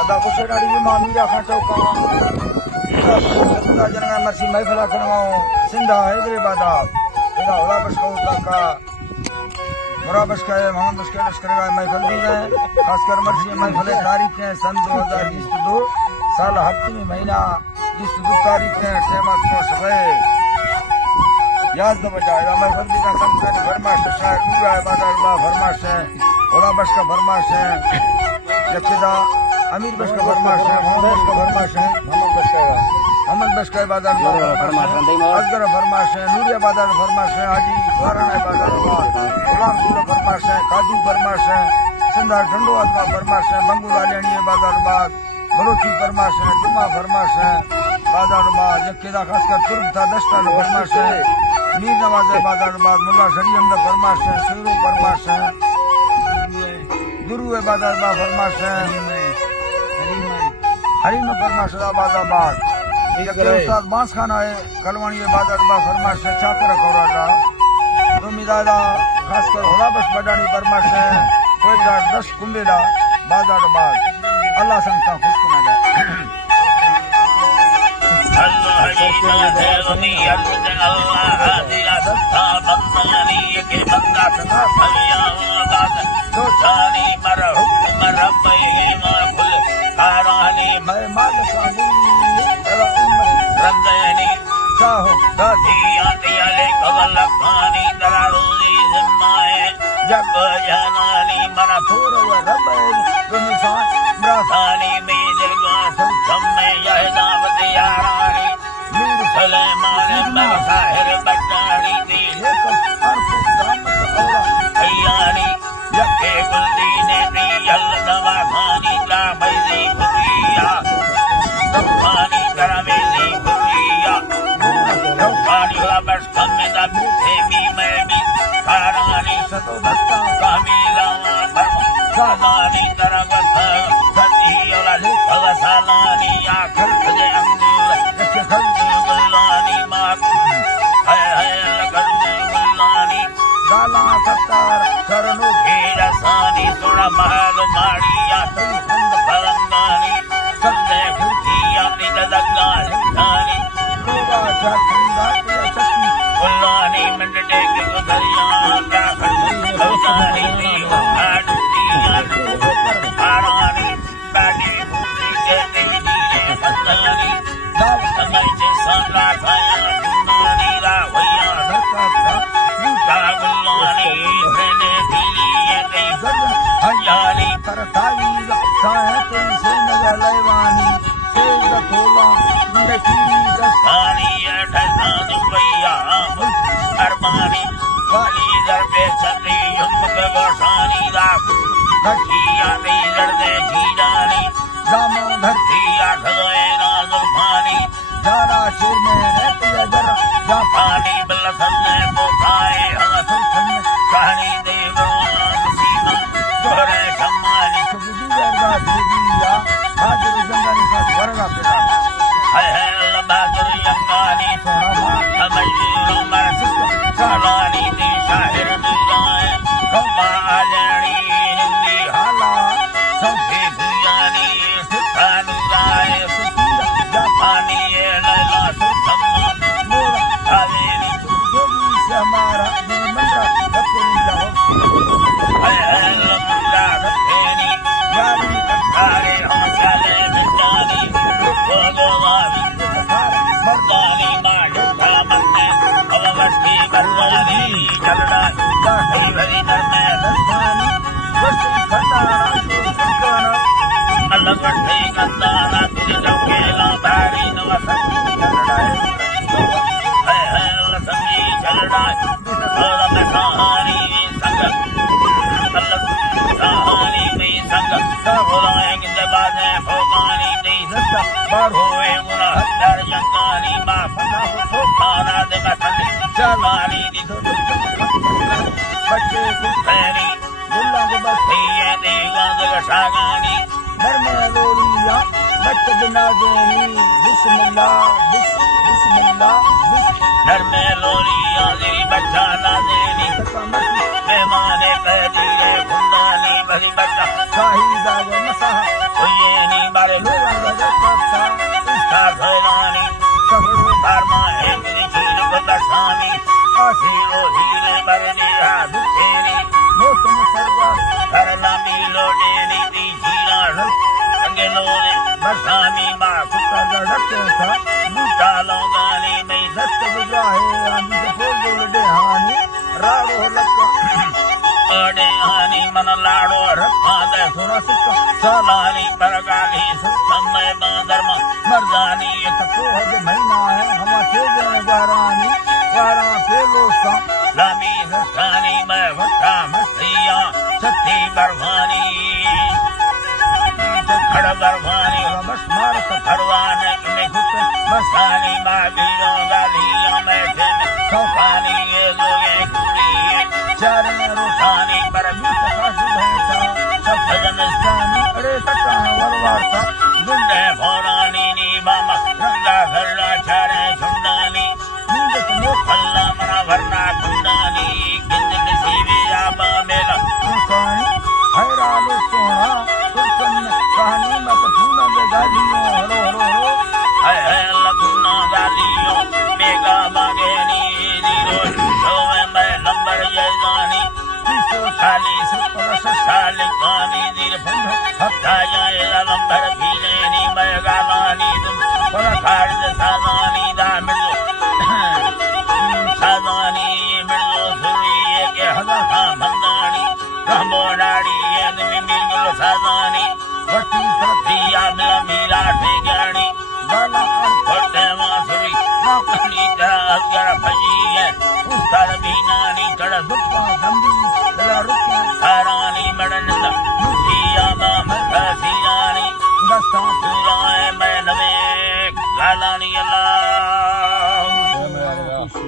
ada ko sera di mami da kha chauka da jana marsi mai phala khanwa sinda hyderabad ida ola bashka ka mura bashka mohammad bashka lashkar mai phal दी है खासकर mercy mai phale तारीख है सन 2022 साल हफ्ते में महीना 22 तारीख है टेमत को सुबह याद न बजाएगा मैं फर्जी का संसार फरमाश है दूसरा बाजार बा फरमाश है ओला बशका फरमाश है जक्केदा अमीर बशका फरमाश है मोहम्मद बशका फरमाश है मोहम्मद बशका बाजार बा फरमाश है अजगर फरमाश है नूरिया बाजार फरमाश है हाजी वाराना बाजार बा गुलाम सूर फरमाश है काजू फरमाश है सिंधा ठंडोवाद बा फरमाश है बंगुला लेनी बाजार बा बलोची फरमाश है जुम्मा फरमाश है बाजार बा जक्केदा खासकर तुर्क था दस्ता फरमाश है मीर नवाज बाजारबाद मुल्ला शरीम फरमाश है सुरू फरमाश है गुरु बाजारबाद फरमाश है हरीम फरमाश बाजारबाद उस्ताद बांस खाना है कलवानी बाजारबाद फरमाश है चाकर कौराटा दुमिदादा खासकर होला बस बडानी फरमाश है कोयटा 10 कुंबेला बाजारबाद अल्लाह संग का खुश कुना जाए अल्लाह देवनी अल्लाह दिया दस्ता बंदानी के बंदा सदा सलियाबाद तो जानी मर हुक्म रब्बे माकुल हारानी मैं माल साली रंदनी चाहो दादी आंटिया ले कवल पानी दरारोली जिम्माए जब जानानी मरा थोर व रब्बे तुमसान ब्राथानी में जलवा सुखम में यह दावत यारानी मीर सलेमान बसाहिर बटानी दी अयानी यके कुलदीने दी अल्लाह खानी ला बैली खुरिया दफानी करमेली खुरिया दफानी ला बस कमे दा बूथे मी मैं भी खारानी सतो दस्ता कामिला फरमा सालानी तरफ सती ओला लिखा सालानी आखिर दे अंदर के खंडी गुलानी मार है लगन गुलानी गाला सत्तर सरनु घेरा सानी सोना महल माड़िया हंद फलंगानी सल्ले खुर्किया निज लगा निधानी लोगा जागुंगा के सती गुलानी मंडे के गुदरिया का खंडी गुलानी दी आड़तिया हारानी बागी भूति के दिली फतानी दाव समय से सारा खाया गुलानी रा भैया धक्का गुलानी रहने दिली गई हयानी करताई साहत से नजर लेवानी तेज तोला नकीरी खानी ठहरान भैया अरमानी वाली दरबे सदी युमक गोसानी राख घटिया नहीं लड़ने की जानी जामो धरती धरतिया ठगए नाजुल्फानी जारा चूर में रहती है जरा जा पानी बलसन में पोखाए हाथों कहानी देवान सीमा दोहरे सम्मानी सुबुदी वर्गा देविया हाजिर जंगली का स्वर्गा पिता है बहादुर यंगानी सोना अमलीरो मरसुक कालानी दी शाहिर दुलाए कमा आलनी निंदी हाला सौखे भुयानी सुखानु लाए जापानी ये लैला सुखम्मा मोरा कावेरी जोगी से हमारा दिल मंडा रखते जाओ है लम्बा रखेनी यारी तारे हौसले मिटानी रुको गोवानी मर्दानी माडू मन्ने अववस्थी बलवानी चलना हरी भरी नरमे दस्तानी वस्ती खंडारा शुक्राना अलग बढ़े गंदाना तुझे जौकेला भारी नवसन कन्नड़ाए है लसमी चलना सोलह में कहानी संग अलग कहानी में संग बुलाएंगे जबाने भोगानी नहीं दस्ता बार होए मुना हत्यार यंगानी माँ फना हो खाना दे मसन चलानी दी बच्चे फैरी गुल्ला के बस ये देगा दे शागानी घर में लोलिया बच्चे बिना देनी बिस्मिल्लाह बिस्मिल्लाह घर में लोलिया शाही दावा मसाह Uyeni bare लोगा गता Star Soilani सगरो Dharma Ekini Chini Kundasami Asiro Hile Barani Adukeri मौसम सर्गा Karanami Lodeni Di Jira Angelone Basami Ma कुत्ता रखते था Buta Longani Mai दस्त गुजराहे आंधी के फूल जोड़े हानी राड़ो लक्का Ode Hani Manalado Rapade सोना सिक्का Salani Paragali Suttamai Dharma Mardani पोहद महीना है हम तेज वारानी वारा पेलोसा Lami Sastani Mavata Mastiya Sati Barvani Khada Barvani बस मार का Parvane Mekut Masani Madhiyo Daliya Metin Sofani Ezoye Kuri चारे Sani Parami काशी भैंसा सब Bhajanistani अरे तका वरवारता Gunde Phorani Nibama Ranga Sarra Chare Sundani नींद तो मोख Alla Mana Varna Kundani Kinjani Sivi Abba Mela Sai हैरा लो सोना सुल्तान कहानी मत भूना दे गालियों हरो हरो हरो Hai hai alla kunna daliyo Mega Bageni Diro Shove Mai Lambar Jaydani किसो Kali परस Sali Kani Dir Bundho Hattaya Ela Lambar Bhileni Mega Lani Dum Para Kard Sadani Da Mirzo Sadani Mirzo Suri Ke Hadha Mandani Rambo Nadi Enmi Mirzo Sadani वटी तरफ Diya Mila Mila Tegani गाला और Kotte Masuri Nakani Gara Bhajiye Uskar Binani Kada दुप्पा गंदी तेरा रुपया Sarani Madananda